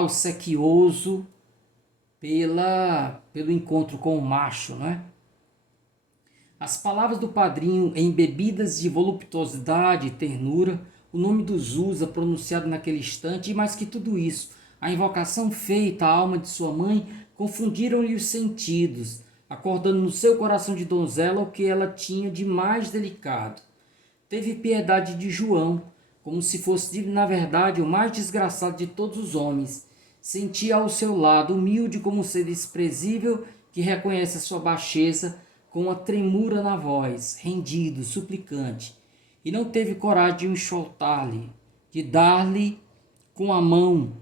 obsequioso pelo encontro com o macho, né? As palavras do padrinho, embebidas de voluptuosidade e ternura, o nome do Zusa pronunciado naquele instante, e mais que tudo isso, a invocação feita à alma de sua mãe, confundiram-lhe os sentidos, acordando no seu coração de donzela o que ela tinha de mais delicado. Teve piedade de João, como se fosse, na verdade, o mais desgraçado de todos os homens. Sentia ao seu lado, humilde como um ser desprezível que reconhece a sua baixeza, com uma tremura na voz, rendido, suplicante, e não teve coragem de enxotar-lhe, de dar-lhe com a mão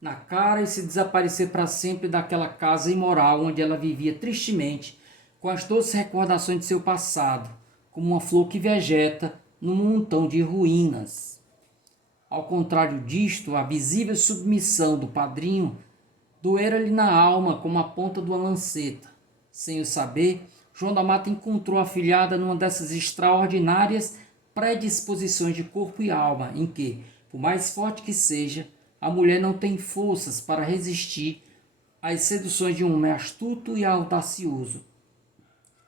na cara e se desaparecer para sempre daquela casa imoral onde ela vivia tristemente, com as doces recordações de seu passado, como uma flor que vegeta num montão de ruínas. Ao contrário disto, a visível submissão do padrinho doera-lhe na alma como a ponta de uma lanceta. Sem o saber, João da Mata encontrou a afilhada numa dessas extraordinárias predisposições de corpo e alma, em que, por mais forte que seja, a mulher não tem forças para resistir às seduções de um homem astuto e audacioso.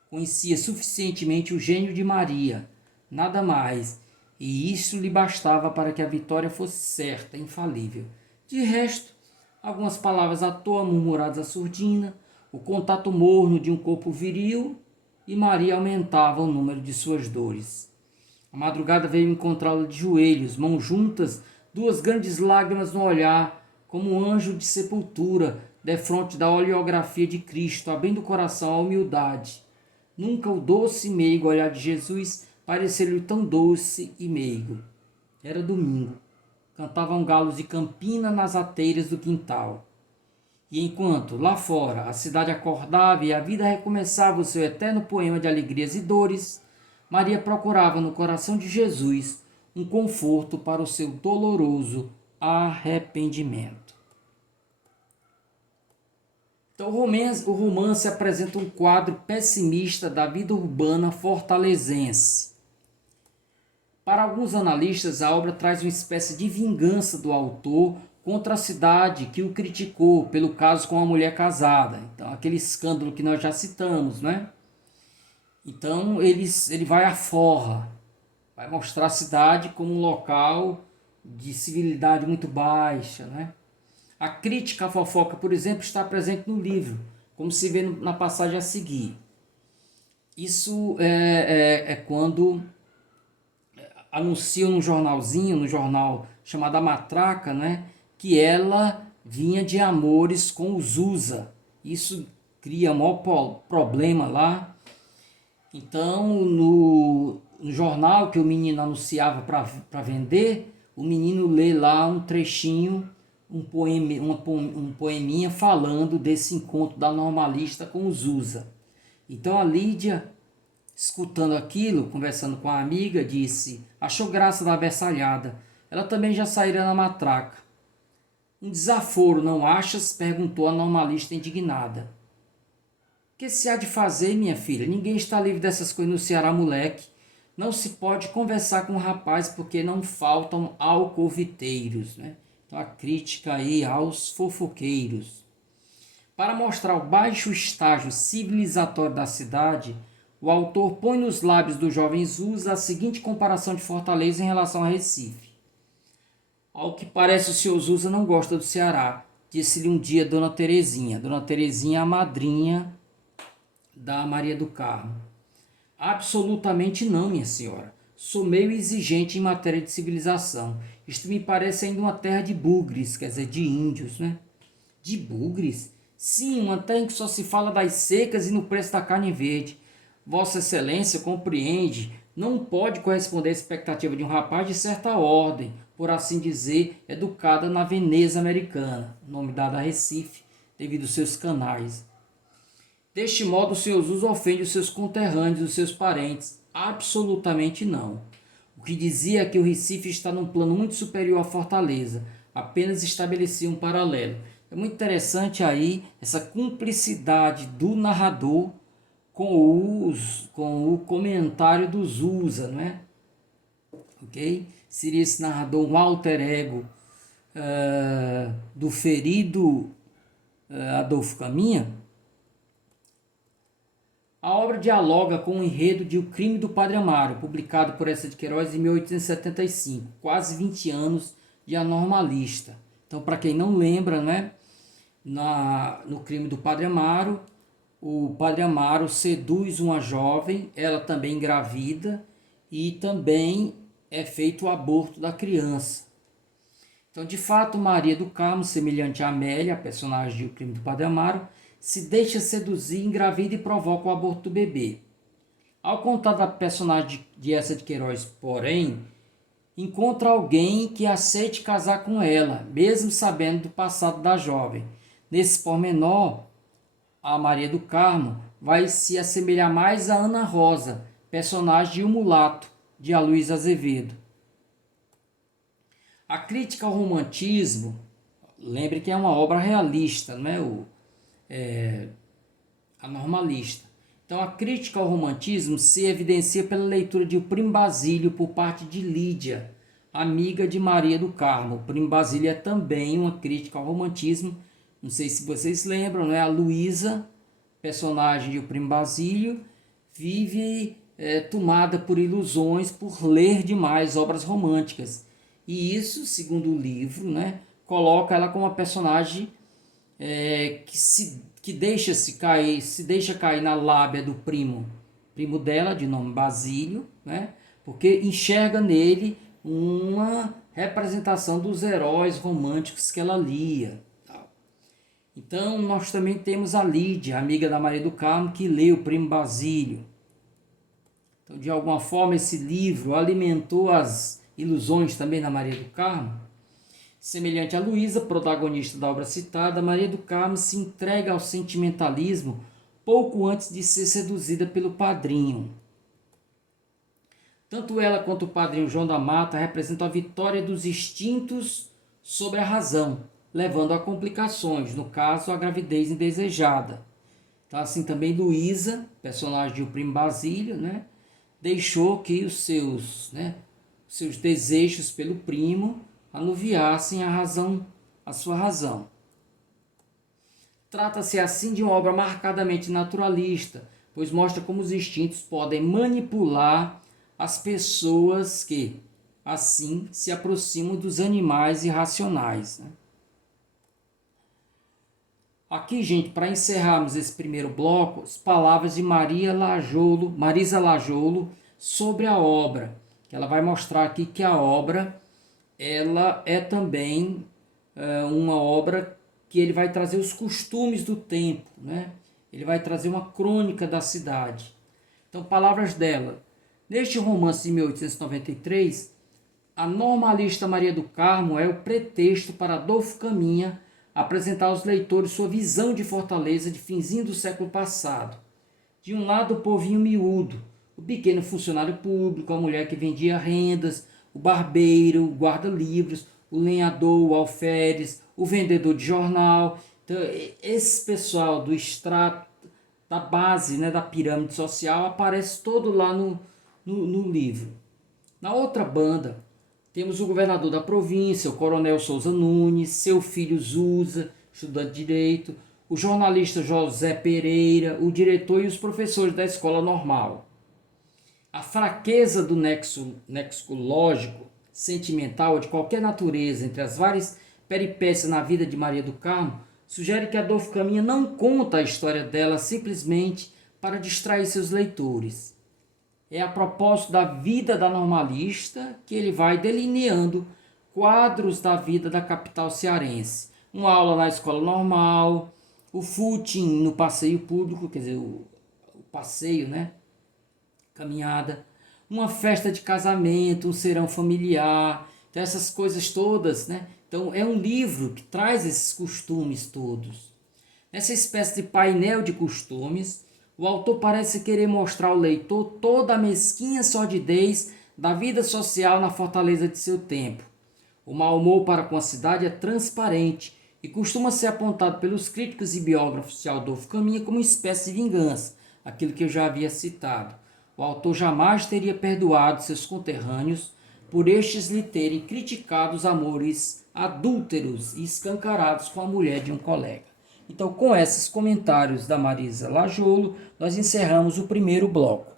Conhecia suficientemente o gênio de Maria, nada mais, e isso lhe bastava para que a vitória fosse certa, infalível. De resto, algumas palavras à toa murmuradas à surdina, o contato morno de um corpo viril, e Maria aumentava o número de suas dores. A madrugada veio encontrá-la de joelhos, mãos juntas, duas grandes lágrimas no olhar, como um anjo de sepultura, defronte da oleografia de Cristo, abrindo o coração à humildade. Nunca o doce e meigo olhar de Jesus pareceu-lhe tão doce e meigo. Era domingo. Cantavam galos de campina nas ateiras do quintal. E enquanto, lá fora, a cidade acordava e a vida recomeçava o seu eterno poema de alegrias e dores, Maria procurava no coração de Jesus um conforto para o seu doloroso arrependimento. Então, o romance apresenta um quadro pessimista da vida urbana fortalezense. Para alguns analistas, a obra traz uma espécie de vingança do autor contra a cidade que o criticou pelo caso com a mulher casada. Então, aquele escândalo que nós já citamos, né? Então, ele vai à forra, vai mostrar a cidade como um local de civilidade muito baixa, né? A crítica à fofoca, por exemplo, está presente no livro, como se vê na passagem a seguir. Isso é quando anunciam no jornalzinho, no jornal chamado A Matraca, né, que ela vinha de amores com o Zusa. Isso cria um maior problema lá. Então, no jornal que o menino anunciava para vender, o menino lê lá um trechinho, um poeminha falando desse encontro da normalista com o Zusa. Então a Lídia, escutando aquilo, conversando com a amiga, disse: achou graça da avessalhada. Ela também já saíra na matraca. Um desaforo, não achas? Perguntou a normalista indignada. O que se há de fazer, minha filha? Ninguém está livre dessas coisas no Ceará, moleque. Não se pode conversar com o rapaz porque não faltam alcoviteiros, né? Então a crítica aí aos fofoqueiros. Para mostrar o baixo estágio civilizatório da cidade, o autor põe nos lábios do jovem Zusa a seguinte comparação de Fortaleza em relação a Recife. Ao que parece, o senhor Zusa não gosta do Ceará, disse-lhe um dia Dona Terezinha. Dona Terezinha é a madrinha da Maria do Carmo. Absolutamente não, minha senhora. Sou meio exigente em matéria de civilização. Isto me parece ainda uma terra de bugres, quer dizer, de índios, né? De bugres? Sim, uma terra em que só se fala das secas e no preço da carne verde. Vossa Excelência compreende, não pode corresponder à expectativa de um rapaz de certa ordem, por assim dizer, educada na Veneza americana, nome dado a Recife, devido aos seus canais. Deste modo, o senhor Zusa ofende os seus conterrâneos, os seus parentes. Absolutamente não. O que dizia é que o Recife está num plano muito superior à Fortaleza, apenas estabelecia um paralelo. É muito interessante aí essa cumplicidade do narrador com o comentário do Zusa, não é? Ok? Seria esse narrador um alter ego do ferido Adolfo Caminha, a obra dialoga com o enredo de O Crime do Padre Amaro, publicado por Eça de Queiroz em 1875, quase 20 anos de anormalista. Então, para quem não lembra, né, no Crime do Padre Amaro, o Padre Amaro seduz uma jovem, ela também engravida, e também é feito o aborto da criança. Então, de fato, Maria do Carmo, semelhante a Amélia, a personagem de O Crime do Padre Amaro, se deixa seduzir, engravida e provoca o aborto do bebê. Ao contar da personagem de Eça de Queiroz, porém, encontra alguém que aceite casar com ela, mesmo sabendo do passado da jovem. Nesse pormenor, a Maria do Carmo vai se assemelhar mais a Ana Rosa, personagem de O Mulato, de Aloysio Azevedo. A crítica ao romantismo, lembre que é uma obra realista, não é a normalista. Então, a crítica ao romantismo se evidencia pela leitura de O Primo Basílio por parte de Lídia, amiga de Maria do Carmo. O Primo Basílio é também uma crítica ao romantismo. Não sei se vocês lembram, né? A Luísa, personagem de O Primo Basílio, vive tomada por ilusões por ler demais obras românticas. E isso, segundo o livro, né, coloca ela como uma personagem que deixa cair na lábia do primo dela, de nome Basílio, né, porque enxerga nele uma representação dos heróis românticos que ela lia. Então, nós também temos a Lídia, amiga da Maria do Carmo, que lê o Primo Basílio. Então, de alguma forma, esse livro alimentou as ilusões também da Maria do Carmo. Semelhante a Luísa, protagonista da obra citada, Maria do Carmo se entrega ao sentimentalismo pouco antes de ser seduzida pelo padrinho. Tanto ela quanto o padrinho João da Mata representam a vitória dos instintos sobre a razão, levando a complicações, no caso, a gravidez indesejada. Então, assim também Luísa, personagem de O Primo Basílio, né, deixou que os seus desejos pelo primo anuviassem a sua razão. Trata-se assim de uma obra marcadamente naturalista, pois mostra como os instintos podem manipular as pessoas que, assim, se aproximam dos animais irracionais, né? Aqui, gente, para encerrarmos esse primeiro bloco, as palavras de Marisa Lajolo sobre a obra, que ela vai mostrar aqui que a obra ela é também uma obra que ele vai trazer os costumes do tempo, né? Ele vai trazer uma crônica da cidade. Então, palavras dela. Neste romance de 1893, a normalista Maria do Carmo é o pretexto para Adolfo Caminha apresentar aos leitores sua visão de Fortaleza de finzinho do século passado. De um lado, o povinho miúdo, o pequeno funcionário público, a mulher que vendia rendas, o barbeiro, o guarda-livros, o lenhador, o alferes, o vendedor de jornal. Então, esse pessoal do extrato, da base, né, da pirâmide social, aparece todo lá no livro. Na outra banda, temos o governador da província, o coronel Souza Nunes, seu filho Zusa, estudante de direito, o jornalista José Pereira, o diretor e os professores da escola normal. A fraqueza do nexo lógico, sentimental ou de qualquer natureza entre as várias peripécias na vida de Maria do Carmo sugere que Adolfo Caminha não conta a história dela simplesmente para distrair seus leitores. É a propósito da vida da normalista que ele vai delineando quadros da vida da capital cearense. Uma aula na escola normal, o footing no passeio público, quer dizer, o passeio, né? Caminhada, uma festa de casamento, um serão familiar, então essas coisas todas, né? Então é um livro que traz esses costumes todos. Nessa espécie de painel de costumes, o autor parece querer mostrar ao leitor toda a mesquinha sordidez da vida social na Fortaleza de seu tempo. O mau humor para com a cidade é transparente e costuma ser apontado pelos críticos e biógrafos de Adolfo Caminha como uma espécie de vingança, aquilo que eu já havia citado. O autor jamais teria perdoado seus conterrâneos por estes lhe terem criticado os amores adúlteros e escancarados com a mulher de um colega. Então, com esses comentários da Marisa Lajolo, nós encerramos o primeiro bloco.